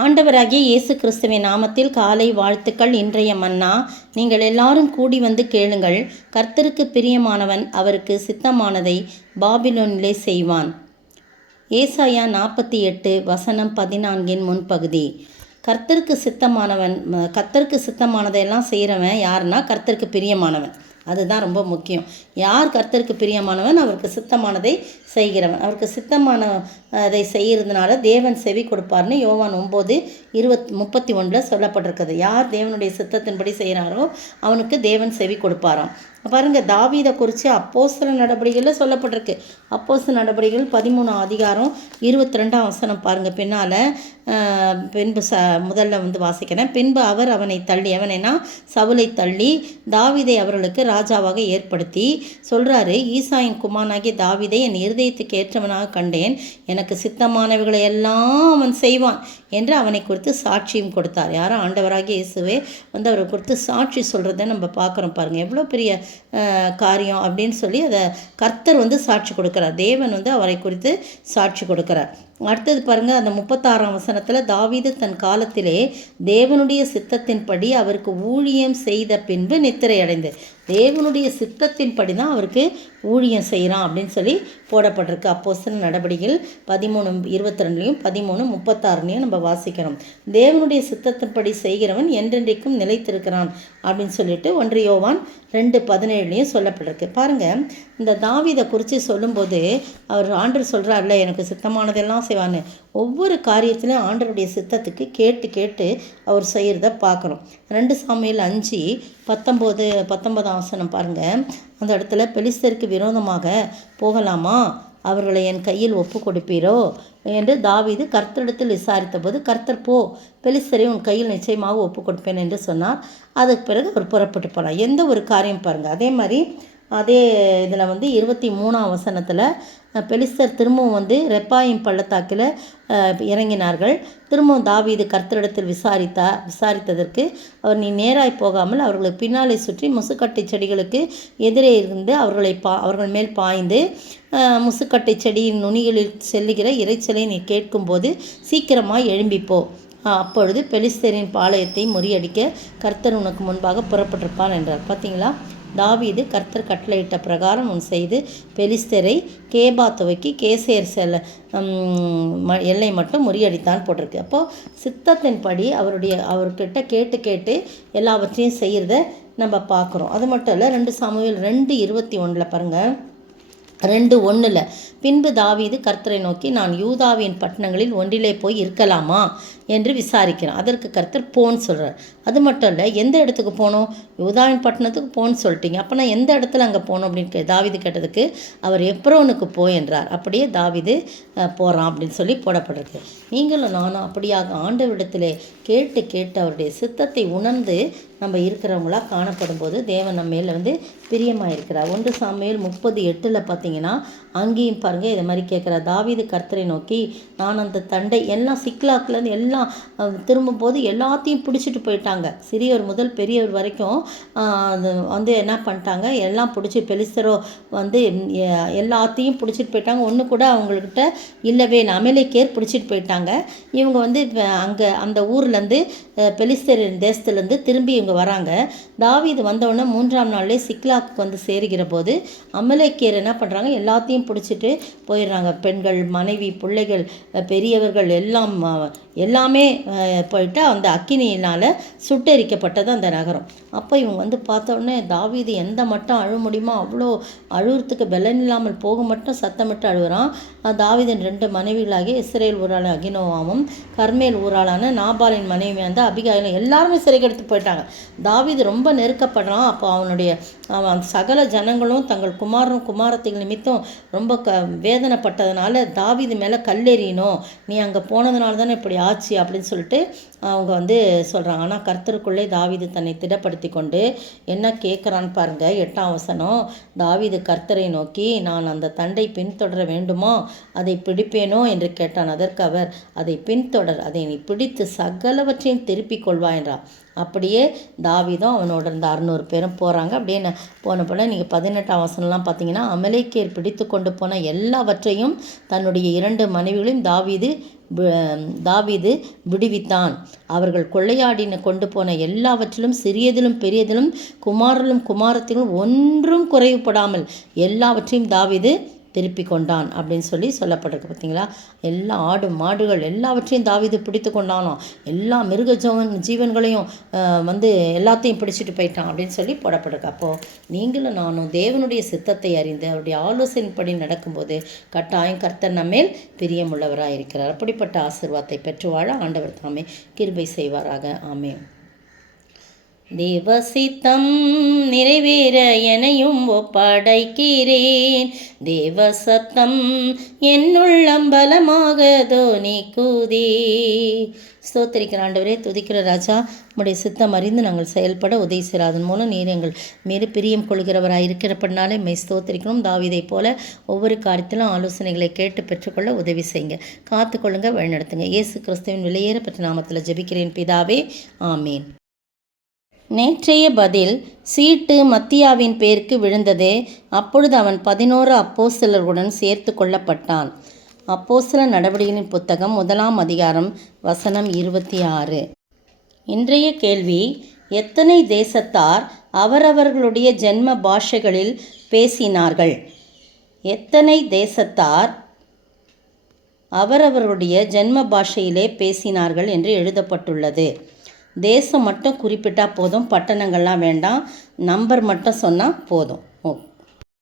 ஆண்டவராகிய இயேசு கிறிஸ்துவின் நாமத்தில் காலை வாழ்த்துக்கள். இன்றைய மன்னா, நீங்கள் எல்லாரும் கூடி வந்து கேளுங்கள். கர்த்தருக்கு பிரியமானவன் அவருக்கு சித்தமானதை பாபிலோனிலே செய்வான். ஏசாயா 48 வசனம் 14 முன்பகுதி. கர்த்தருக்கு சித்தமானதையெல்லாம் செய்கிறவன் யாருன்னா கர்த்தருக்கு பிரியமானவன். அதுதான் ரொம்ப முக்கியம். யார் கர்த்தருக்கு பிரியமானவன்? அவருக்கு சித்தமானதை செய்கிறவன். அவருக்கு சித்தமானதை செய்கிறதுனால தேவன் செவி கொடுப்பார்னு யோவான் 9:31 சொல்லப்பட்டிருக்குது. யார் தேவனுடைய சித்தத்தின்படி செய்கிறாரோ அவனுக்கு தேவன் செவி கொடுப்பாராம். பாருங்கள், தாவீதை குறித்து அப்போஸ்தலர் நடபடிகளில் சொல்லப்பட்டிருக்கு. அப்போஸ்தலர் நடபடிகள் 13 அதிகாரம் 22 வசனம் பாருங்கள். பின்பு முதல்ல வாசிக்கிறேன். பின்பு அவர் அவனை தள்ளி, அவனைனா சவுலை தள்ளி தாவீதை அவர்களுக்கு ராஜாவாக ஏற்படுத்தி சொல்கிறாரு, ஈசாயின் குமாரனாகிய தாவீதை என் இருதயத்துக்கு ஏற்றவனாக கண்டேன், எனக்கு சித்தமானவைகளை எல்லாம் அவன் செய்வான் என்று அவனை குறித்து சாட்சியும் கொடுத்தார். யாரும் ஆண்டவராகிய இயேசுவே அவரை குறித்து சாட்சி சொல்கிறத நம்ம பார்க்குறோம். பாருங்கள், எவ்வளோ பெரிய காரியம் அப்படின்னு சொல்லி அதை கர்த்தர் சாட்சி கொடுக்குறார். தேவன் அவரை குறித்து சாட்சி கொடுக்குறார். அடுத்தது பாருங்கள், அந்த 36ஆம் வசனத்தில் தாவீது தன் காலத்திலே தேவனுடைய சித்தத்தின்படி அவருக்கு ஊழியம் செய்த பின்பு நித்திரை அடைந்து, தேவனுடைய சித்தத்தின்படி தான் அவருக்கு ஊழியம் செய்கிறான் அப்படின்னு சொல்லி போடப்பட்டிருக்கு. அப்போஸ்தலர் நடபடிகள் 13:22 13:36 நம்ம வாசிக்கிறோம். தேவனுடைய சித்தத்தின்படி செய்கிறவன் என்றென்றைக்கும் நிலைத்திருக்கிறான் அப்படின்னு சொல்லிட்டு 1 யோவான் 2:17 சொல்லப்பட்டிருக்கு. பாருங்கள், இந்த தாவீதை குறித்து சொல்லும்போது அவர் ஆண்டவர் சொல்கிறார்ல, எனக்கு சித்தமானதெல்லாம் செய்வான்னு. ஒவ்வொரு காரியத்திலையும் ஆண்டவருடைய சித்தத்துக்கு கேட்டு கேட்டு அவர் செய்கிறத பார்க்குறோம். 2 சாமுவேல் 5:19 வசனம் பாருங்கள். அந்த இடத்துல பெலிஸ்தருக்கு விரோதமாக போகலாமா, அவர்களை என் கையில் ஒப்பு கொடுப்பீரோ என்று தாவீது கர்த்தரிடத்தில் விசாரித்த போது, கர்த்தர் போ, பெலிஸ்தரை உன் கையில் நிச்சயமாக ஒப்பு கொடுப்பேன் என்று சொன்னார். அதுக்கு பிறகு அவர் புறப்பட்டு போகலாம். எந்த ஒரு காரியம் பாருங்கள். அதே மாதிரி அதே இதில் 23ஆம் வசனத்தில் பெலிஸ்தர் திரும்பவும் ரெப்பாயிம் பள்ளத்தாக்கில் இறங்கினார்கள். திரும்பவும் தாவீது கர்த்தரிடத்தில் விசாரித்ததற்கு அவர், நீ நேராய் போகாமல் அவர்களுக்கு பின்னாலே சுற்றி முசுக்கட்டை செடிகளுக்கு எதிரே இருந்து அவர்கள் மேல் பாய்ந்து முசுக்கட்டை செடியின் நுனிகளில் செல்லுகிற இறைச்சலை நீ கேட்கும்போது சீக்கிரமாக எழும்பிப்போ, அப்பொழுது பெலிஸ்தரின் பாளையத்தை முறியடிக்க கர்த்தர் உனக்கு முன்பாக புறப்பட்டிருப்பான் என்றார். பார்த்தீங்களா, தாவீது கர்த்தர் கட்டளையிட்ட பிரகாரம் செய்து பெலிஸ்தரை கேபா துவக்கி கேசேர் எல்லை மட்டும் முறியடித்தான் போட்டிருக்கு. அப்போது சித்தத்தின்படி அவர்கிட்ட கேட்டு எல்லாவற்றையும் செய்கிறத நம்ம பார்க்குறோம். அது மட்டும் இல்லை, 2 சாமுவேல் 2:21 பாருங்கள். 2:1 பின்பு தாவீது கர்த்தரை நோக்கி, நான் யூதாவின் பட்டணங்களில் ஒன்றிலே போய் இருக்கலாமா என்று விசாரிக்கிறேன். அதற்கு கர்த்தர் போன்னு சொல்கிறார். அது மட்டும் இல்லை, எந்த இடத்துக்கு போகணும்? யூதாவின் பட்டணத்துக்கு போன்னு சொல்லிட்டீங்க, அப்போ நான் எந்த இடத்துல அங்கே போகணும் அப்படின்னு தாவீது கேட்டதுக்கு அவர் எப்ரோனுக்கு போய் என்றார். அப்படியே தாவீது போகிறான் அப்படின்னு சொல்லி போடப்பட்டிருக்கு. நீங்களும் நானும் அப்படியாக ஆண்டவரிடத்திலே கேட்டு அவருடைய சித்தத்தை உணர்ந்து நம்ம இருக்கிறவங்களாக காணப்படும் போது தேவன் நம்ம மேலே பிரியமாக இருக்கிறார். 1 சாமுவேல் 30:8 பார்த்தீங்கன்னா அங்கேயும் பாருங்கள், இதை மாதிரி கேட்குறார். தாவீது கர்த்தரை நோக்கி, நான் அந்த தண்டை எல்லாம் சிக்லாக்லேருந்து எல்லாம் திரும்பும்போது எல்லாத்தையும் பிடிச்சிட்டு போயிட்டாங்க. சிறியவர் முதல் பெரியவர் வரைக்கும் என்ன பண்ணிட்டாங்க, எல்லாம் பிடிச்சி பெலிஸ்தரோ எல்லாத்தையும் பிடிச்சிட்டு போயிட்டாங்க. ஒன்று கூட அவங்கக்கிட்ட இல்லவே இல்லை. அமலேக்கேர் பிடிச்சிட்டு போயிட்டாங்க. இவங்க அங்கே அந்த ஊர்லேருந்து பெலிஸ்தர் தேசத்துலேருந்து திரும்பி இவங்க வராங்க. தாவீது வந்தவுடனே 3ஆம் நாள்லேயே சிக்லாக்கு சேருகிற போது அமலேக்கேர் என்ன பண்ணுறாங்க, எல்லாத்தையும் பிடிச்சிட்டு போயிடுறாங்க. பெண்கள், மனைவி, பிள்ளைகள், பெரியவர்கள் எல்லாமே போயிட்டு அந்த அக்கினியினால் சுட்டெரிக்கப்பட்டது அந்த நகரம். அப்போ இவங்க பார்த்தோடனே தாவீது எந்த மட்டும் அழ முடியுமோ அவ்வளோ அழுகிறதுக்கு பலன் இல்லாமல் போக மட்டும் சத்தமிட்டு அழுகிறான். தாவீதின் 2 மனைவிகளாகிய இஸ்ரேல் ஊராள அகினோவாமும் கர்மேல் ஊராளான நாபாலின் மனைவி அபிகாயிலும் எல்லாருமே சிறைக்கெடுத்து போயிட்டாங்க. தாவீது ரொம்ப நெருக்கப்படுறான். அப்போ அவன் சகல ஜனங்களும் தங்கள் குமாரத்திகள் நிமித்தம் ரொம்ப வேதனைப்பட்டதுனால தாவீது மேலே கல்லெறியணும், நீ அங்கே போனதுனால தானே இப்படி ஆச்சு அப்படின்னு சொல்லிட்டு அவங்க சொல்கிறாங்க. ஆனால் கர்த்தருக்குள்ளே தாவீது தன்னை திடப்படுத்தி கொண்டு என்ன கேட்குறான்னு பாருங்கள். 8ஆம் வசனம், தாவீது கர்த்தரை நோக்கி, நான் அந்த தண்டை பின்தொடர வேண்டுமோ, அதை பிடிப்பேனோ என்று கேட்டான். அதற்கு அவர், அதை பின்தொடர், அதை நீ பிடித்து சகலவற்றையும் திருப்பிக் கொள்வா என்றார். அப்படியே தாவீதும் அவனோட இருந்த 600 பேரும் போகிறாங்க. அப்படியே போன போல் நீங்கள் 18ஆம் வசனம்லாம் பார்த்தீங்கன்னா, அமலேக்கேர் பிடித்து கொண்டு போன எல்லாவற்றையும் தன்னுடைய 2 மனைவிகளையும் தாவீது தாவீது விடுவித்தான். அவர்கள் கொள்ளையாடின கொண்டு போன எல்லாவற்றிலும் சிறியதிலும் பெரியதிலும் குமாரலும் குமாரத்திலும் ஒன்றும் குறைவுபடாமல் எல்லாவற்றையும் தாவீது திருப்பி கொண்டான் அப்படின்னு சொல்லப்பட்டிருக்கு. பார்த்தீங்களா, எல்லா ஆடு மாடுகள் எல்லாவற்றையும் தாவீது பிடித்து கொண்டானோ, எல்லா மிருக ஜீவன்களையும் எல்லாத்தையும் பிடிச்சிட்டு போயிட்டான் அப்படின்னு போடப்பட்டிருக்கு. அப்போது நீங்களும் நானும் தேவனுடைய சித்தத்தை அறிந்து அவருடைய ஆலோசனைப்படி நடக்கும்போது கட்டாயம் கர்த்தர் நம்மேல் பிரியமுள்ளவராக இருக்கிறார். அப்படிப்பட்ட ஆசீர்வாதத்தை பெற்று வாழ ஆண்டவர் தாமே கிருபை செய்வாராக. ஆமென். தேவ சித்தம் நிறைவேற எனையும் ஒப்படைக்கிறேன். தேவ சத்தம் என்னுள்ளம் பலமாக தோனிக்குதே. ஸ்தோத்திரிக்கிற ஆண்டவரே, துதிக்கிற ராஜா, உம்முடைய சித்தம் அறிந்து நாங்கள் செயல்பட உதவி செய்கிற அதன் மூலம் நீர் எங்கள் மீது பிரியம் கொள்கிறவராக இருக்கிறப்படினாலே மெய் ஸ்தோத்திரிக்கணும். தாவீதை போல ஒவ்வொரு காரியத்திலும் ஆலோசனைகளை கேட்டு பெற்றுக்கொள்ள உதவி செய்யுங்க, காத்துக்கொள்ளுங்க, வழிநடத்துங்க. இயேசு கிறிஸ்துவின் விலையேற பெற்ற நாமத்தில் ஜெபிக்கிறேன் பிதாவே, ஆமீன். நேற்றைய பதில் சீட்டு மத்தியாவின் பேருக்கு விழுந்தது. அப்பொழுது அவன் 11 அப்போஸ்தலர்களுடன் சேர்த்து கொள்ளப்பட்டான். அப்போஸ்தலர் நடவடிக்கைகளின் புத்தகம் 1 அதிகாரம் வசனம் 26. இன்றைய கேள்வி: எத்தனை தேசத்தார் அவரவர்களுடைய ஜென்ம பாஷைகளில் பேசினார்கள்? எத்தனை தேசத்தார் அவரவர்களுடைய ஜென்ம பாஷையிலே பேசினார்கள் என்று எழுதப்பட்டுள்ளது. தேசம் மட்டும் குறிப்பிட்டால் போதும், பட்டணங்கள்லாம் வேண்டாம், நம்பர் மட்டும் சொன்னால் போதும்.